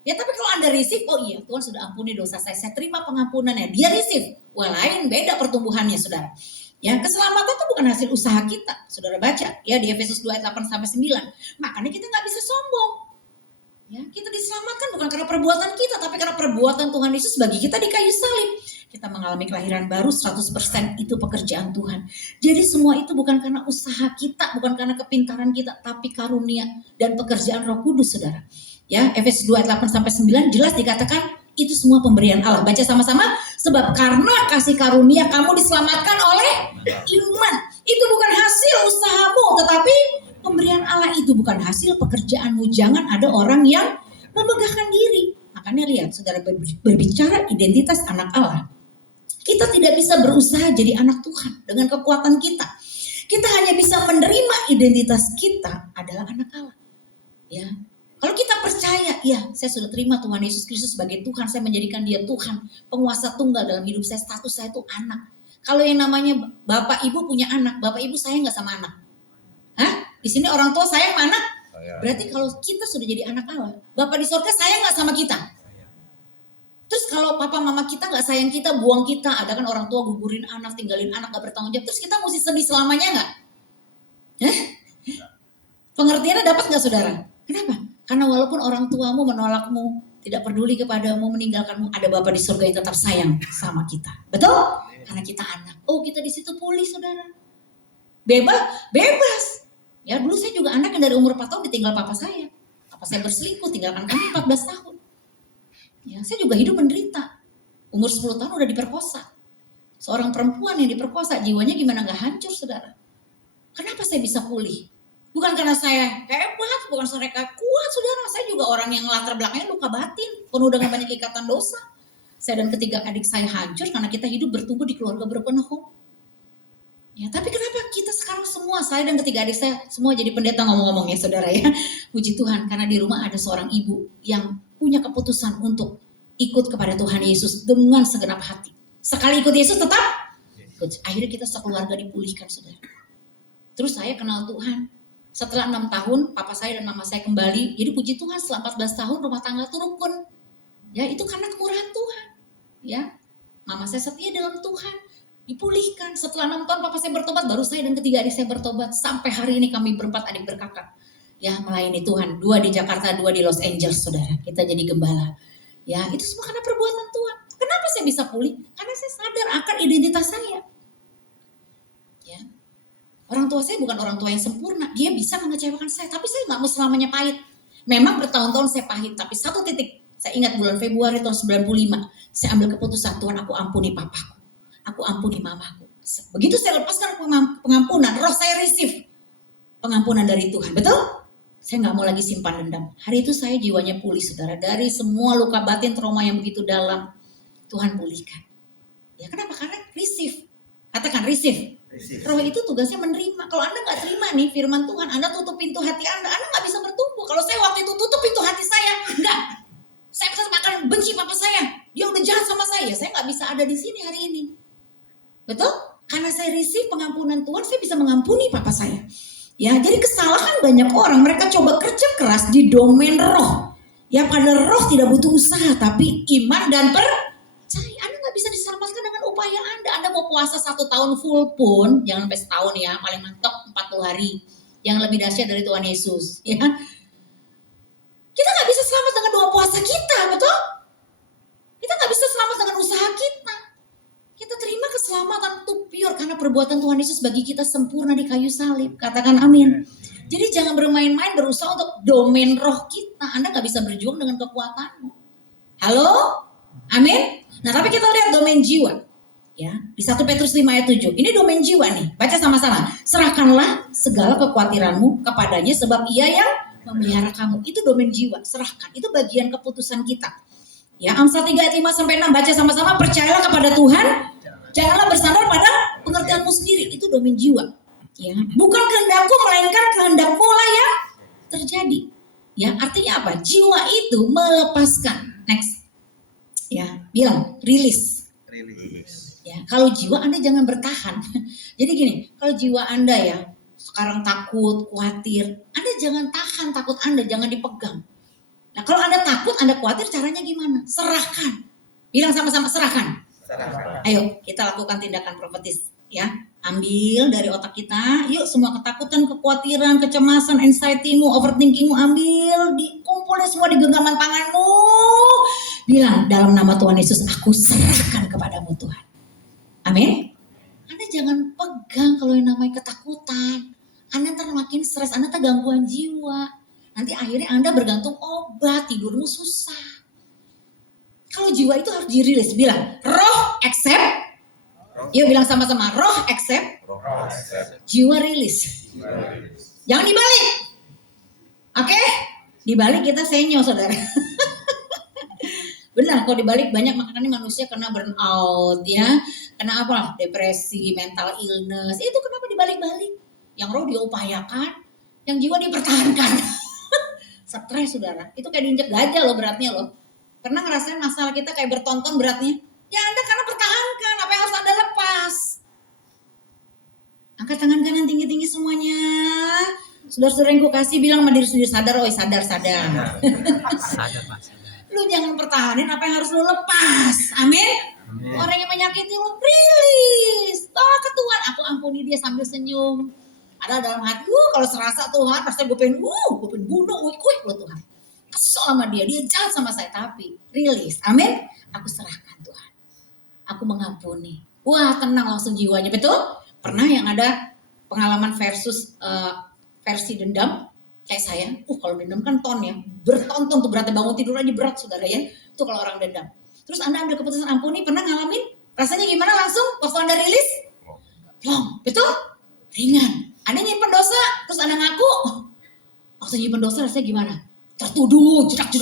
Ya tapi kalau Anda receive, oh iya Tuhan sudah ampuni dosa saya terima pengampunannya. Dia receive, wah lain beda pertumbuhannya saudara. Ya keselamatan itu bukan hasil usaha kita. Saudara baca ya di Efesus 2 ayat 8-9. Makanya kita gak bisa sombong. Ya kita diselamatkan bukan karena perbuatan kita, tapi karena perbuatan Tuhan Yesus bagi kita di kayu salib. Kita mengalami kelahiran baru 100% itu pekerjaan Tuhan. Jadi semua itu bukan karena usaha kita, bukan karena kepintaran kita, tapi karunia dan pekerjaan Roh Kudus saudara. Ya, Efesus 2 ayat 8-9 jelas dikatakan itu semua pemberian Allah. Baca sama-sama. Sebab karena kasih karunia kamu diselamatkan oleh iman. Itu bukan hasil usahamu, tetapi Pemberian Allah itu bukan hasil pekerjaanmu. Jangan ada orang yang memegahkan diri. Makanya lihat, saudara, berbicara identitas anak Allah. Kita tidak bisa berusaha jadi anak Tuhan dengan kekuatan kita. Kita hanya bisa menerima identitas kita adalah anak Allah. Ya, kalau kita percaya, ya saya sudah terima Tuhan Yesus Kristus sebagai Tuhan, saya menjadikan dia Tuhan, penguasa tunggal dalam hidup saya, status saya itu anak. Kalau yang namanya bapak ibu punya anak, bapak ibu sayang nggak sama anak? Hah? Di sini orang tua sayang sama anak? Berarti kalau kita sudah jadi anak Allah, bapak di surga sayang nggak sama kita? Terus kalau papa mama kita nggak sayang kita, buang kita, ada kan orang tua gugurin anak, tinggalin anak, nggak bertanggung jawab, terus kita mesti sedih selamanya nggak? Pengertiannya dapat nggak saudara? Kenapa? Karena walaupun orang tuamu menolakmu, tidak peduli kepadamu, meninggalkanmu, ada Bapa di surga yang tetap sayang sama kita. Betul? Karena kita anak. Oh, kita di situ pulih, saudara. Bebas. Ya, dulu saya juga anak yang dari umur 4 tahun ditinggal papa saya. Papa saya berselingkuh, tinggalkan kami 14 tahun. Ya, saya juga hidup menderita. Umur 10 tahun udah diperkosa. Seorang perempuan yang diperkosa, jiwanya gimana gak hancur, saudara? Kenapa saya bisa pulih? Bukan karena saya hebat, bukan saya kuat, saudara. Saya juga orang yang latar belakangnya luka batin, penuh dengan banyak ikatan dosa. Saya dan ketiga adik saya hancur karena kita hidup bertumbuh di keluarga broken home. Ya, tapi kenapa kita sekarang semua, saya dan ketiga adik saya, semua jadi pendeta ngomong-ngomong ya saudara ya. Puji Tuhan, karena di rumah ada seorang ibu yang punya keputusan untuk ikut kepada Tuhan Yesus dengan segenap hati. Sekali ikut Yesus tetap ikut. Akhirnya kita sekeluarga dipulihkan, saudara. Terus saya kenal Tuhan. Setelah 6 tahun, papa saya dan mama saya kembali. Jadi puji Tuhan, setelah 14 tahun rumah tangga itu rukun. Ya, itu karena kemurahan Tuhan. Ya, mama saya setia dalam Tuhan. Dipulihkan. Setelah 6 tahun papa saya bertobat, baru saya dan ketiga adik saya bertobat. Sampai hari ini kami berempat adik berkakak. Ya, melayani Tuhan. 2 di Jakarta, 2 di Los Angeles, saudara. Kita jadi gembala. Ya, itu semua karena perbuatan Tuhan. Kenapa saya bisa pulih? Karena saya sadar akan identitas saya. Ya. Orang tua saya bukan orang tua yang sempurna. Dia bisa mengecewakan saya, tapi saya nggak mau selamanya pahit. Memang bertahun-tahun saya pahit, tapi satu titik, saya ingat bulan Februari tahun 95, saya ambil keputusan, Tuhan aku ampuni papaku. Aku ampuni mamaku. Begitu saya lepaskan pengampunan, roh saya receive pengampunan dari Tuhan. Betul? Saya nggak mau lagi simpan dendam. Hari itu saya jiwanya pulih, saudara. Dari semua luka batin, trauma yang begitu dalam, Tuhan pulihkan. Ya kenapa? Karena receive. Katakan receive. Roh itu tugasnya menerima. Kalau Anda nggak terima nih firman Tuhan, Anda tutup pintu hati Anda nggak bisa bertumbuh. Kalau saya waktu itu tutup pintu hati saya, enggak. Saya tetap akan benci papa saya. Dia udah jahat sama saya nggak bisa ada di sini hari ini. Betul? Karena saya receive pengampunan Tuhan, saya bisa mengampuni papa saya. Ya, jadi kesalahan banyak orang, mereka coba kerja keras di domain roh. Ya, padahal roh tidak butuh usaha, tapi iman dan percaya. Anda nggak bisa diselamatkan dengan upaya Anda. Anda mau puasa 1 tahun full pun, jangan sampai setahun ya, paling mentok 40 hari. Yang lebih dahsyat dari Tuhan Yesus. Ya, kita nggak bisa selamat dengan doa puasa kita, betul? Kita nggak bisa selamat dengan usaha kita. Kita terima keselamatan itu pure karena perbuatan Tuhan Yesus bagi kita sempurna di kayu salib. Katakan amin. Jadi jangan bermain-main berusaha untuk domain roh kita. Anda nggak bisa berjuang dengan kekuatanmu. Halo? Amin. Nah tapi kita lihat domain jiwa. Ya, di 1 Petrus 5 ayat 7. Ini domain jiwa nih. Baca sama-sama. Serahkanlah segala kekhawatiranmu kepadanya sebab ia yang memelihara kamu. Itu domain jiwa. Serahkan. Itu bagian keputusan kita. Ya, Amsal 3 ayat 5 sampai 6 baca sama-sama. Percayalah kepada Tuhan. Janganlah bersandar pada pengertianmu sendiri. Itu domain jiwa. Ya, bukan kehendakku melainkan kehendakmu lah yang terjadi. Ya, artinya apa? Jiwa itu melepaskan. Next. Ya, bilang rilis. Ya, kalau jiwa Anda jangan bertahan. Jadi gini, kalau jiwa Anda ya sekarang takut, khawatir, Anda jangan tahan takut Anda, jangan dipegang. Nah, kalau Anda takut, Anda khawatir, caranya gimana? Serahkan. Bilang sama-sama serahkan. Ayo, kita lakukan tindakan profetis ya. Ambil dari otak kita, yuk semua ketakutan, kekhawatiran, kecemasan, anxiety-mu, overthinking-mu ambil, dikumpulin semua di genggaman tanganmu. Bilang dalam nama Tuhan Yesus, aku serahkan kepadamu Tuhan. Amin. Anda jangan pegang kalau yang namanya ketakutan. Anda ntar makin stres, Anda ntar gangguan jiwa. Nanti akhirnya Anda bergantung obat, tidurmu susah. Kalau jiwa itu harus dirilis. Bilang, roh accept. Yuk bilang sama-sama, roh accept. Jiwa rilis. Jangan dibalik. Oke? Dibalik kita senyo, saudara. Benar, kalau dibalik banyak makanya manusia kena burnout ya. Kena apa? Depresi, mental illness. Itu kenapa dibalik-balik? Yang roh diupayakan, yang jiwa dipertahankan. Stres, saudara. Itu kayak diinjek gajah loh beratnya loh. Pernah ngerasain masalah kita kayak bertonton beratnya? Ya Anda karena pertahankan, apa yang harus Anda lepas. Angkat tangan kanan tinggi-tinggi semuanya. Saudara-saudara yang kukasih bilang sama diri sendiri, sadar, oi sadar. Sadar, Pak. Lu jangan pertahanin apa yang harus lu lepas. Amin. Orang yang menyakiti lu, rilis. Bawa ke Tuhan, aku ampuni dia sambil senyum. Ada dalam hati, kalau serasa Tuhan, pasti gue pengen bunuh, wik lo Tuhan. Kesel sama dia jahat sama saya, tapi rilis. Amin. Aku serahkan Tuhan. Aku mengampuni. Wah, tenang langsung jiwanya, betul? Pernah yang ada pengalaman versus versi dendam kayak saya. Kalau dendam kan ton ya, bertonton tuh beratnya, bangun tidur aja berat saudara ya. Itu kalau orang dendam. Terus Anda ambil keputusan ampuni, pernah ngalamin? Rasanya gimana langsung waktu Anda rilis? Plong, betul? Ringan. Anda nyimpen dosa, terus Anda ngaku. Waktu nyimpen dosa rasanya gimana? Tertuduh, jedak,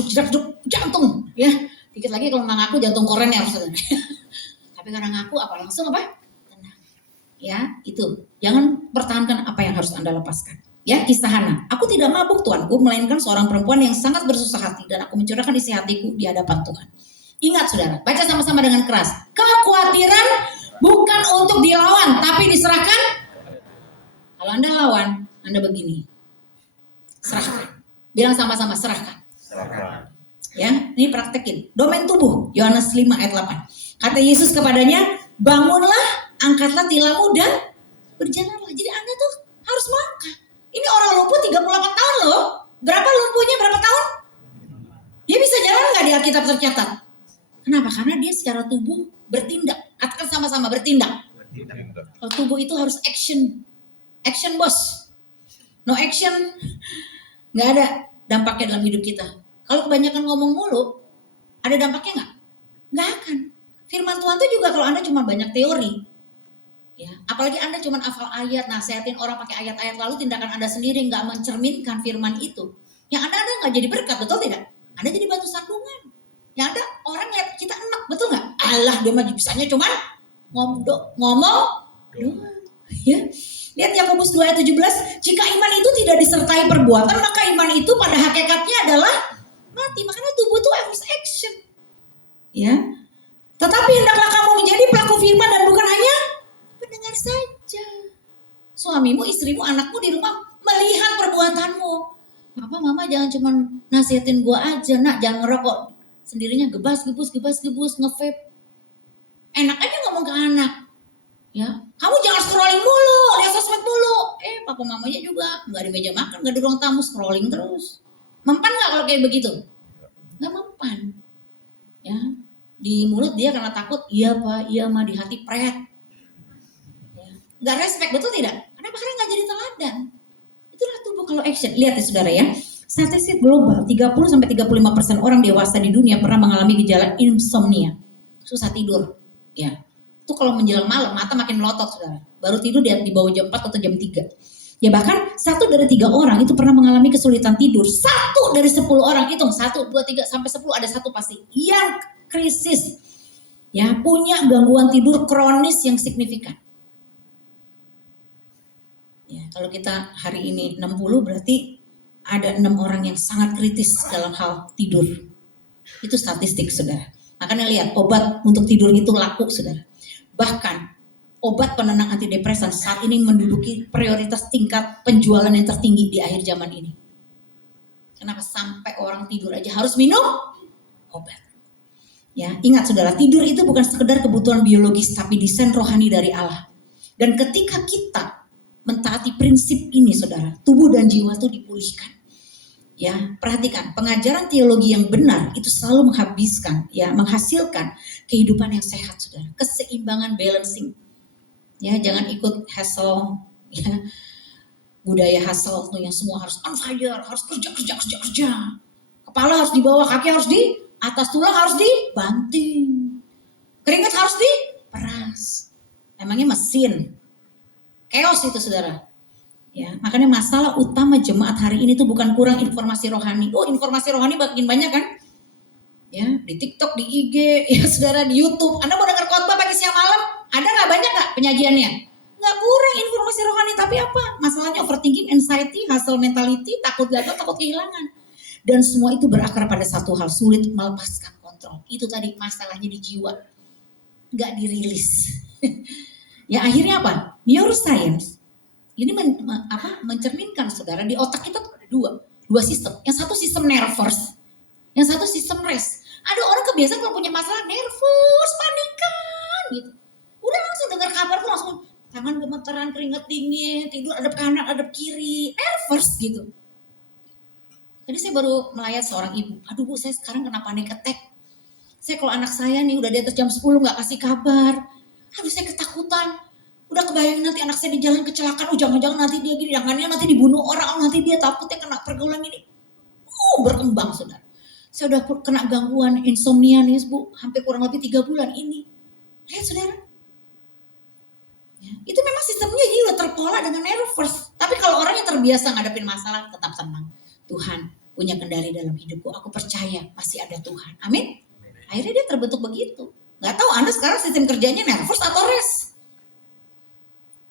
jantung. Ya, dikit lagi kalau nggak ngaku jantung koren ya saudara. Tapi karena ngaku apa? Langsung apa? Tenang. Ya, itu. Jangan pertahankan apa yang harus Anda lepaskan. Ya, kisah Hana. Aku tidak mabuk Tuanku, melainkan seorang perempuan yang sangat bersusah hati dan aku mencurahkan isi hatiku di hadapan Tuhan. Ingat saudara, baca sama-sama dengan keras. Kekhawatiran bukan untuk dilawan, tapi diserahkan. Kalau Anda lawan, Anda begini. Serahkan. Bilang sama-sama, serahkan. Ya, ini praktekin. Domain tubuh, Yohanes 5 ayat 8. Kata Yesus kepadanya, bangunlah, angkatlah tilammu dan berjalanlah. Jadi Anda tuh harus melangkah. Ini orang lumpuh 38 tahun loh. Berapa lumpuhnya berapa tahun? Dia bisa jalan nggak di Alkitab tercatat? Kenapa? Karena dia secara tubuh bertindak. Katakan sama-sama bertindak. Kalau tubuh itu harus action. Action bos. No action, nggak ada dampaknya dalam hidup kita. Kalau kebanyakan ngomong mulu, ada dampaknya nggak? Nggak akan. Firman Tuhan tuh juga kalau Anda cuma banyak teori. Ya, apalagi Anda cuma hafal ayat, nasihatin orang pakai ayat-ayat lalu tindakan Anda sendiri nggak mencerminkan firman itu. Yang Anda nggak jadi berkat, betul tidak? Anda jadi batu sandungan. Yang ada orang lihat kita enak, betul nggak? Allah dia mah bisanya cuma ngomong doang. Ya. Lihat Yakobus 2 ayat 17, jika iman itu tidak disertai perbuatan, maka iman itu pada hakikatnya adalah mati. Makanya tubuh itu harus action. Ya. Tetapi hendaklah kamu menjadi pelaku firman dan bukan hanya pendengar saja. Suamimu, istrimu, anakmu di rumah melihat perbuatanmu. Papa, mama jangan cuma nasihatin gua aja, nak jangan ngerokok. Sendirinya gebas, nge-vape. Enak aja ngomong ke anak. Ya, kamu jangan scrolling mulu, lihat sosmed mulu. Papa mamanya juga nggak di meja makan, nggak di ruang tamu scrolling terus. Mempan nggak kalau kayak begitu? Nggak mempan. Ya, di mulut dia karena takut, iya pak, iya mah, di hati pret. Ya. Nggak respect, betul tidak? Kenapa? Karena nggak jadi teladan. Itulah tubuh kalau action. Lihat ya saudara ya. Statistik global 30-35% orang dewasa di dunia pernah mengalami gejala insomnia, susah tidur. Ya. Itu kalau menjelang malam mata makin melotot saudara. Baru tidur di bawah jam 4 atau jam 3. Ya bahkan 1 dari 3 orang itu pernah mengalami kesulitan tidur. 1 dari 10 orang, hitung 1, 2, 3 sampai 10 ada 1 pasti yang krisis. Ya, punya gangguan tidur kronis yang signifikan. Ya, kalau kita hari ini 60 berarti ada 6 orang yang sangat kritis dalam hal tidur. Itu statistik saudara. Makanya lihat obat untuk tidur itu laku saudara. Bahkan obat penenang antidepresan saat ini menduduki prioritas tingkat penjualan yang tertinggi di akhir zaman ini. Kenapa? Sampai orang tidur aja harus minum obat. Ya, ingat saudara, tidur itu bukan sekedar kebutuhan biologis tapi desain rohani dari Allah. Dan ketika kita mentaati prinsip ini saudara, tubuh dan jiwa itu dipulihkan. Ya, perhatikan, pengajaran teologi yang benar itu selalu menghasilkan kehidupan yang sehat, saudara. Keseimbangan, balancing. Ya, jangan ikut hustle, ya. Budaya hustle tuh yang semua harus on fire, harus kerja. Kepala harus di bawah, kaki harus di atas, tulang harus dibanting. Keringat harus diperas. Emangnya mesin. Chaos itu, saudara. Ya, makanya masalah utama jemaat hari ini tuh bukan kurang informasi rohani. Oh, informasi rohani makin banyak kan? Ya, di TikTok, di IG, ya saudara, di YouTube. Anda mau dengar khotbah pagi siang malam? Ada nggak banyak nggak penyajiannya? Nggak kurang informasi rohani, tapi apa? Masalahnya overthinking, anxiety, hustle mentality, takut gagal, takut kehilangan. Dan semua itu berakar pada satu hal, sulit melepaskan kontrol. Itu tadi masalahnya di jiwa, nggak dirilis. Ya akhirnya apa? Neuroscience ini mencerminkan saudara di otak kita tuh ada dua sistem. Yang satu sistem nervous, yang satu sistem rest. Ada orang kebiasaan kalau punya masalah nervous, panikan gitu. Udah langsung dengar kabar tuh langsung tangan gemeteran, keringat dingin, tidur adep kanan, adep kiri, nervous gitu. Tadi saya baru melayat seorang ibu. Aduh bu, saya sekarang kena panic attack. Saya kalau anak saya nih udah di atas jam 10 nggak kasih kabar. Aduh saya ketakutan. Udah kebayang nanti anak saya di jalan kecelakaan. Oh jangan-jangan nanti dia gini, jangan-jangan nanti dibunuh orang. Oh nanti dia takutnya kena pergaulan ini. Berkembang saudara. Saya udah kena gangguan insomnia nih bu. Hampir kurang lebih 3 bulan ini. Lihat saudara. Ya, itu memang sistemnya jadi udah terpola dengan nervous. Tapi kalau orang yang terbiasa ngadepin masalah tetap tenang. Tuhan punya kendali dalam hidupku. Aku percaya masih ada Tuhan. Amin. Akhirnya dia terbentuk begitu. Gak tahu Anda sekarang sistem kerjanya nervous atau rest.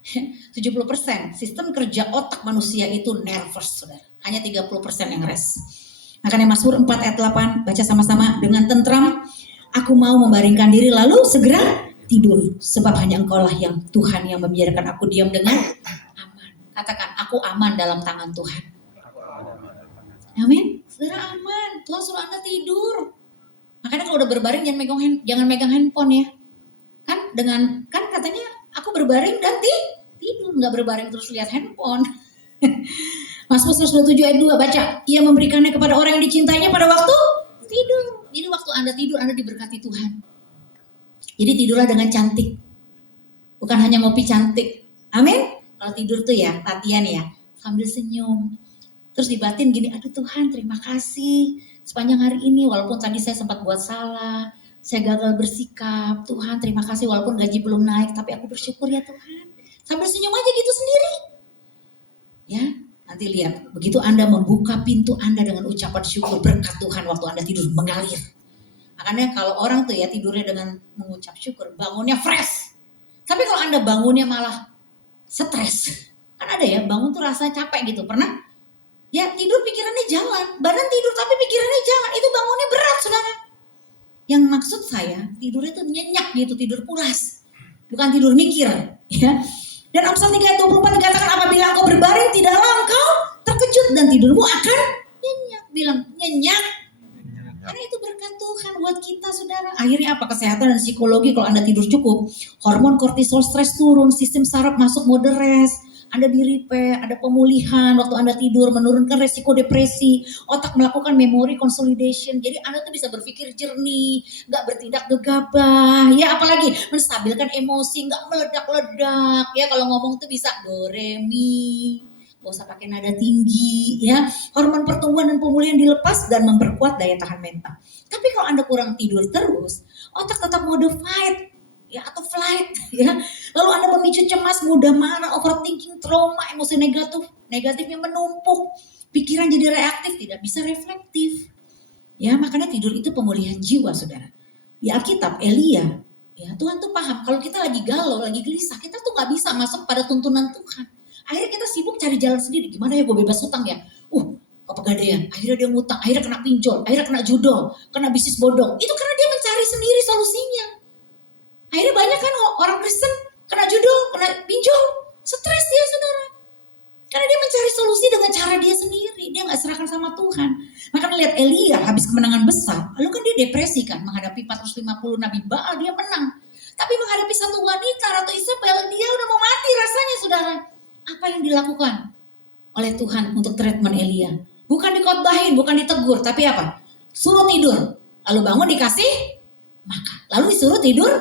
70% sistem kerja otak manusia itu nervous saudara. Hanya 30% yang rest. Makanya Mazmur 4 ayat 8 baca sama-sama. Dengan tentram aku mau membaringkan diri lalu segera tidur. Sebab hanya Engkau lah yang Tuhan yang membiarkan aku diam dengan aman. Katakan aku aman dalam tangan Tuhan. Amin. Saudara aman. Tuhan suruh Anda tidur. Makanya kalau udah berbaring jangan megang handphone ya. Kan katanya aku berbaring dan tidur, nggak berbaring terus lihat handphone. Mazmur 127 ayat 2 baca. Ia memberikannya kepada orang yang dicintainya pada waktu tidur. Jadi waktu Anda tidur Anda diberkati Tuhan. Jadi tidurlah dengan cantik. Bukan hanya ngopi cantik. Amin. Kalau tidur tuh ya latihan ya sambil senyum. Terus di batin gini, aduh Tuhan terima kasih sepanjang hari ini walaupun tadi saya sempat buat salah, saya gagal bersikap, Tuhan terima kasih walaupun gaji belum naik, tapi aku bersyukur ya Tuhan. Sambil senyum aja gitu sendiri. Ya, nanti lihat, begitu Anda membuka pintu Anda dengan ucapan syukur, berkat Tuhan waktu Anda tidur mengalir. Makanya kalau orang tuh ya tidurnya dengan mengucap syukur, bangunnya fresh. Tapi kalau Anda bangunnya malah stres, kan ada ya bangun tuh rasa capek gitu, pernah? Ya tidur pikirannya jalan, badan tidur tapi pikirannya jalan, itu bangunnya berat saudara. Yang maksud saya tidurnya tuh nyenyak gitu, tidur pulas, bukan tidur mikir ya. Dan Amsal 3 ayat 24 dikatakan apabila engkau berbaring tidaklah engkau terkejut dan tidurmu akan nyenyak. Bilang nyenyak, karena itu berkat Tuhan buat kita saudara. Akhirnya apa? Kesehatan dan psikologi kalau Anda tidur cukup, hormon kortisol stres turun, sistem saraf masuk mode rest. Anda di repair, ada pemulihan waktu Anda tidur, menurunkan resiko depresi, otak melakukan memory consolidation. Jadi Anda tuh bisa berpikir jernih, nggak bertindak gegabah, ya apalagi menstabilkan emosi, nggak meledak-ledak. Ya kalau ngomong tuh bisa do re mi, nggak usah pakai nada tinggi, ya. Hormon pertumbuhan dan pemulihan dilepas dan memperkuat daya tahan mental. Tapi kalau Anda kurang tidur terus, otak tetap mode fight. Ya atau flight ya. Lalu Anda memicu cemas, mudah marah, overthinking, trauma, emosi negatifnya menumpuk, pikiran jadi reaktif, tidak bisa reflektif. Ya, makanya tidur itu pemulihan jiwa, Saudara. Di Alkitab Elia, ya Tuhan tuh paham kalau kita lagi galau, lagi gelisah, kita tuh nggak bisa masuk pada tuntunan Tuhan. Akhirnya kita sibuk cari jalan sendiri, gimana ya gue bebas hutang ya? Kepegadaian, akhirnya dia ngutang, akhirnya kena pinjol, akhirnya kena judol, kena bisnis bodong. Itu karena dia mencari sendiri solusinya. Akhirnya banyak kan orang Kristen kena judul, kena pinjol, stres dia saudara. Karena dia mencari solusi dengan cara dia sendiri, dia gak serahkan sama Tuhan. Makanya lihat Elia habis kemenangan besar, lalu kan dia depresi kan, menghadapi 450 Nabi Baal dia menang. Tapi menghadapi satu wanita, Ratu Isabel, dia udah mau mati rasanya saudara. Apa yang dilakukan oleh Tuhan untuk treatment Elia? Bukan dikotbahin, bukan ditegur, tapi apa? Suruh tidur, lalu bangun dikasih makan, lalu disuruh tidur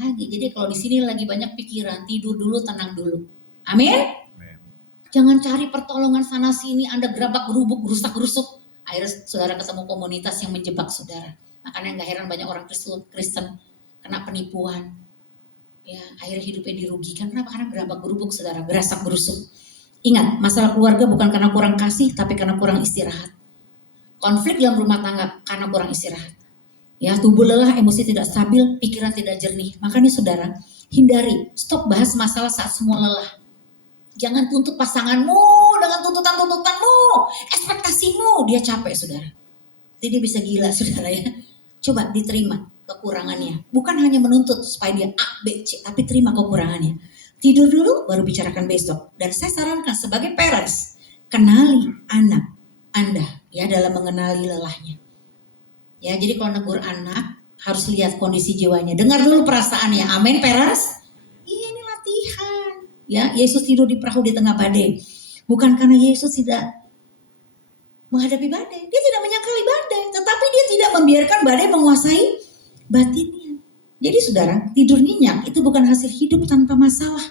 lagi. Jadi kalau di sini lagi banyak pikiran, tidur dulu, tenang dulu. Amin. Jangan cari pertolongan sana sini, Anda gerabak gerubuk, gerusak gerusuk. Akhirnya saudara ketemu komunitas yang menjebak saudara. Makanya nggak heran banyak orang Kristen kena penipuan. Ya, akhirnya hidupnya dirugikan. Kenapa? Karena gerabak gerubuk saudara, gerasak gerusuk. Ingat, masalah keluarga bukan karena kurang kasih, tapi karena kurang istirahat. Konflik dalam rumah tangga karena kurang istirahat. Ya, tubuh lelah, emosi tidak stabil, pikiran tidak jernih. Makanya saudara, hindari, stop bahas masalah saat semua lelah. Jangan tuntut pasanganmu dengan tuntutan-tuntutanmu, ekspektasimu. Dia capek, saudara. Jadi dia bisa gila, saudara ya. Coba diterima kekurangannya. Bukan hanya menuntut supaya dia A, B, C, tapi terima kekurangannya. Tidur dulu, baru bicarakan besok. Dan saya sarankan sebagai parents, kenali anak Anda ya dalam mengenali lelahnya. Ya, jadi kalau negur anak harus lihat kondisi jiwanya. Dengar dulu perasaannya. Amin, parents. Iya, ini latihan. Ya, Yesus tidur di perahu di tengah badai. Bukan karena Yesus tidak menghadapi badai. Dia tidak menyangkali badai, tetapi dia tidak membiarkan badai menguasai batinnya. Jadi saudara, tidur nyenyak itu bukan hasil hidup tanpa masalah.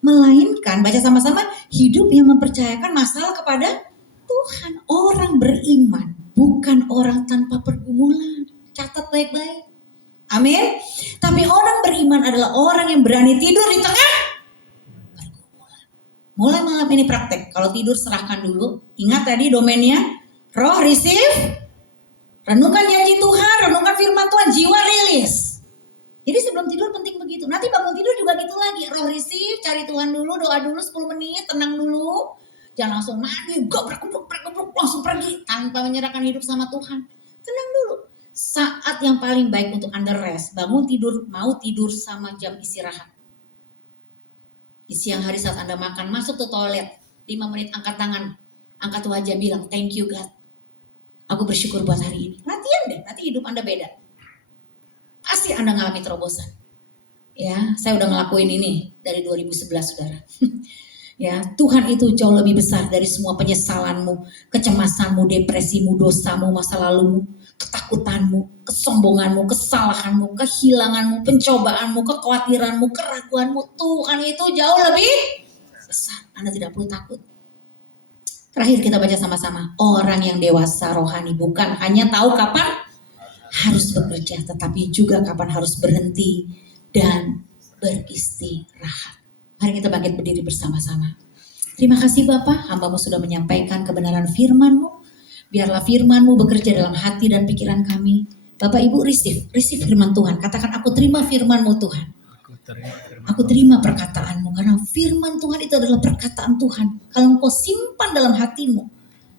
Melainkan, baca sama-sama, hidup yang mempercayakan masalah kepada Tuhan. Orang beriman bukan orang tanpa pergumulan. Catat baik-baik. Amin. Tapi orang beriman adalah orang yang berani tidur di tengah pergumulan. Mulai malam ini praktek. Kalau tidur serahkan dulu. Ingat tadi domainnya. Roh receive. Renungkan janji Tuhan. Renungkan firman Tuhan. Jiwa rilis. Jadi sebelum tidur penting begitu. Nanti bangun tidur juga gitu lagi. Roh receive. Cari Tuhan dulu. Doa dulu 10 menit. Tenang dulu. Jangan langsung mandi. Geprek-geprek langsung pergi. Tanpa menyerahkan hidup sama Tuhan. Tenang dulu. Saat yang paling baik untuk Anda rest, bangun tidur, mau tidur sama jam istirahat. Di siang hari saat Anda makan, masuk ke toilet, 5 menit angkat tangan, angkat wajah bilang, thank you God. Aku bersyukur buat hari ini. Latihan deh, nanti hidup Anda beda. Pasti Anda ngalami terobosan. Ya, saya udah ngelakuin ini dari 2011, saudara. Ya, Tuhan itu jauh lebih besar dari semua penyesalanmu, kecemasanmu, depresimu, dosamu, masa lalumu, ketakutanmu, kesombonganmu, kesalahanmu, kehilanganmu, pencobaanmu, kekhawatiranmu, keraguanmu. Tuhan itu jauh lebih besar. Anda tidak perlu takut. Terakhir kita baca sama-sama. Orang yang dewasa rohani bukan hanya tahu kapan harus bekerja, tetapi juga kapan harus berhenti dan beristirahat. Mari kita bangkit berdiri bersama-sama. Terima kasih Bapak, hamba-Mu sudah menyampaikan kebenaran firman-Mu. Biarlah firman-Mu bekerja dalam hati dan pikiran kami. Bapak Ibu receive firman Tuhan. Katakan aku terima firman-Mu Tuhan. Aku terima perkataan-Mu. Karena firman Tuhan itu adalah perkataan Tuhan. Kalau Engkau simpan dalam hatimu,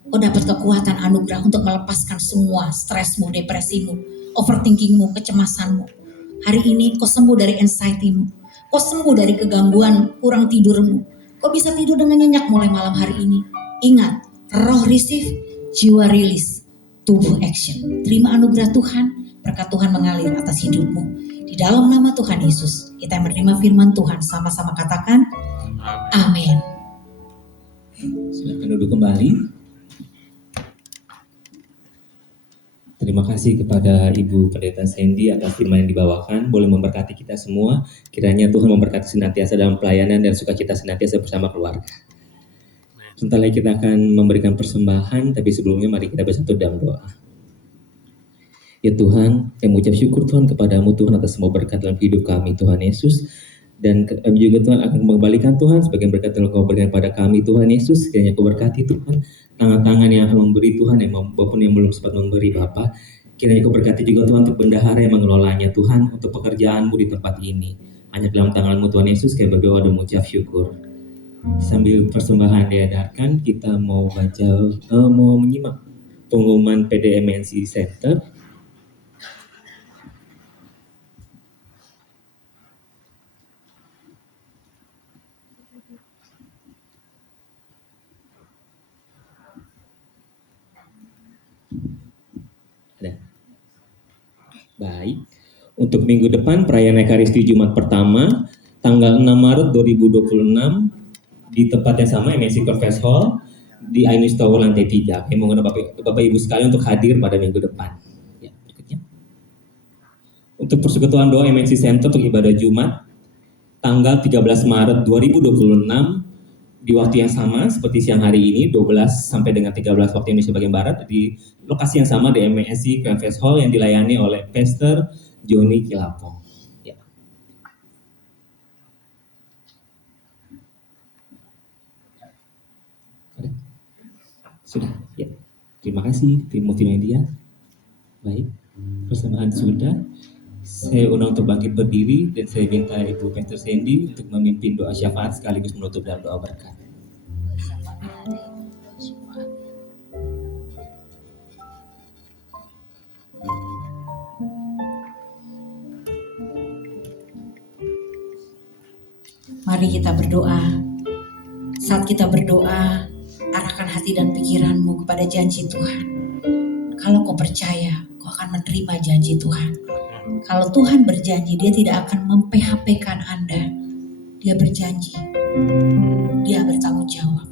Kau dapat kekuatan anugerah untuk melepaskan semua stresmu, depresimu, overthinkingmu, kecemasanmu. Hari ini Kau sembuh dari anxiety-Mu. Kau sembuh dari kegangguan kurang tidurmu. Kau bisa tidur dengan nyenyak mulai malam hari ini. Ingat, roh receive, jiwa rilis, tubuh action. Terima anugerah Tuhan, berkat Tuhan mengalir atas hidupmu. Di dalam nama Tuhan Yesus, kita menerima firman Tuhan, sama-sama katakan, amin. Silakan duduk kembali. Terima kasih kepada Ibu Pendeta Sandy atas firman yang dibawakan. Boleh memberkati kita semua. Kiranya Tuhan memberkati senantiasa dalam pelayanan dan sukacita senantiasa bersama keluarga. Sebentar lagi kita akan memberikan persembahan, tapi sebelumnya mari kita bersatu dalam doa. Ya Tuhan, kami mengucap syukur Tuhan kepadamu Tuhan atas semua berkat dalam hidup kami Tuhan Yesus. Dan kami juga Tuhan akan mengembalikan Tuhan sebagian berkat yang Kau berikan pada kami Tuhan Yesus. Kiranya Kau berkati Tuhan tangan-tangan yang akan memberi Tuhan, maupun yang belum sempat memberi Bapa. Kiranya Kau berkati juga Tuhan untuk bendahara yang mengelolanya Tuhan, untuk pekerjaan-Mu di tempat ini. Hanya dalam tangan-Mu Tuhan Yesus kami berdoa dan mengucap syukur. Sambil persembahan diedarkan, kita mau menyimak pengumuman PDMNC Center. Baik, untuk minggu depan perayaan Ekaristi Jumat pertama tanggal 6 Maret 2026 di tempat yang sama, MSC Conference Hall di Ainus Tower lantai 3. Kami mengundang Bapak Ibu sekalian untuk hadir pada minggu depan. Ya, berikutnya. Untuk persekutuan doa MNC Center untuk ibadah Jumat tanggal 13 Maret 2026 di waktu yang sama seperti siang hari ini 12 sampai dengan 13 waktu Indonesia bagian Barat di lokasi yang sama di MSC Conference Hall yang dilayani oleh Pastor Joni Kilapong. Ya. Sudah, ya. Terima kasih tim multimedia. Baik, persembahan sudah. Saya undang untuk bangkit berdiri dan saya minta Ibu Pastor Sandy untuk memimpin doa syafaat sekaligus menutup dalam doa berkat. Mari kita berdoa. Saat kita berdoa, arahkan hati dan pikiranmu kepada janji Tuhan. Kalau kau percaya, kau akan menerima janji Tuhan. Kalau Tuhan berjanji, Dia tidak akan mem-PHP-kan Anda. Dia berjanji, Dia bertanggung jawab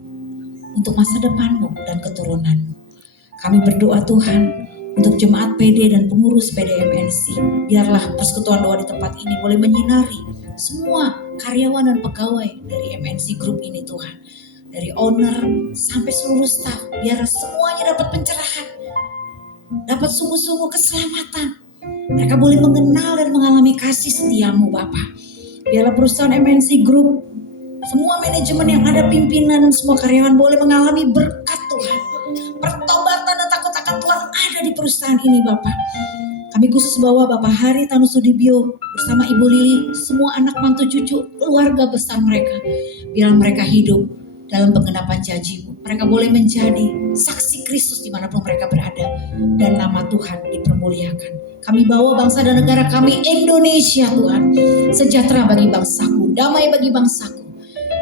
untuk masa depanmu dan keturunanmu. Kami berdoa Tuhan untuk jemaat PD dan pengurus PDMNC. Biarlah persekutuan doa di tempat ini boleh menyinari semua karyawan dan pegawai dari MNC Group ini Tuhan. Dari owner sampai seluruh staff. Biar semuanya dapat pencerahan. Dapat sungguh-sungguh keselamatan. Mereka boleh mengenal dan mengalami kasih setiamu Bapa. Biarlah perusahaan MNC Group, semua manajemen yang ada, pimpinan dan semua karyawan boleh mengalami berkat Tuhan. Pertobatan dan takut akan Tuhan ada di perusahaan ini Bapak. Kami khusus bawa Bapak Hari Tanu Sudibyo bersama Ibu Lili, semua anak mantu cucu, keluarga besar mereka. Biar mereka hidup dalam penggenapan janji-Mu. Mereka boleh menjadi saksi Kristus dimanapun mereka berada. Dan nama Tuhan dipermuliakan. Kami bawa bangsa dan negara kami Indonesia Tuhan. Sejahtera bagi bangsaku, damai bagi bangsaku.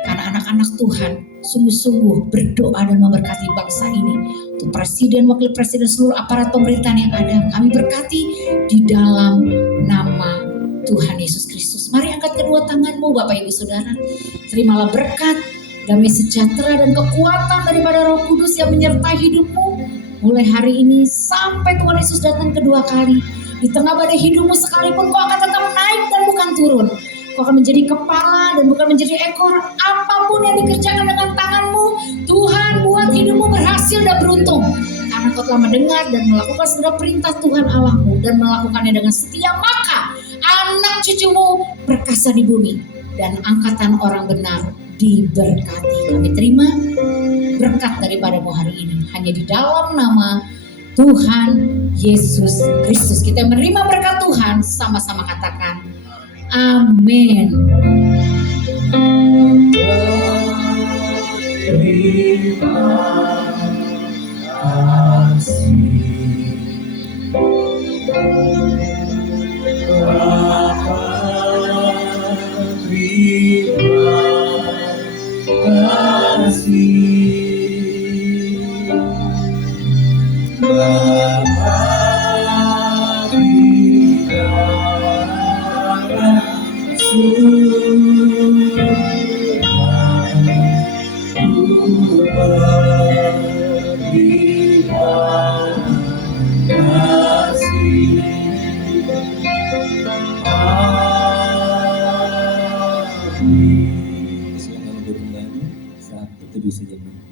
Karena anak-anak Tuhan sungguh-sungguh berdoa dan memberkati bangsa ini. Untuk presiden, wakil presiden, seluruh aparat pemerintahan yang ada. Kami berkati di dalam nama Tuhan Yesus Kristus. Mari angkat kedua tanganmu Bapak Ibu Saudara. Terimalah berkat, damai sejahtera dan kekuatan daripada Roh Kudus yang menyertai hidupmu. Mulai hari ini sampai Tuhan Yesus datang kedua kali. Di tengah badai hidupmu sekalipun kau akan tetap naik dan bukan turun. Kau akan menjadi kepala dan bukan menjadi ekor. Apapun yang dikerjakan dengan tanganmu, Tuhan buat hidupmu berhasil dan beruntung. Karena kau telah mendengar dan melakukan segala perintah Tuhan Allahmu dan melakukannya dengan setia, maka anak cucumu perkasa di bumi dan angkatan orang benar diberkati. Kami terima berkat daripadamu hari ini hanya di dalam nama Tuhan Yesus Kristus. Kita menerima berkat Tuhan, sama-sama katakan amin. Silakan duduk kembali saat berteduh sejenak.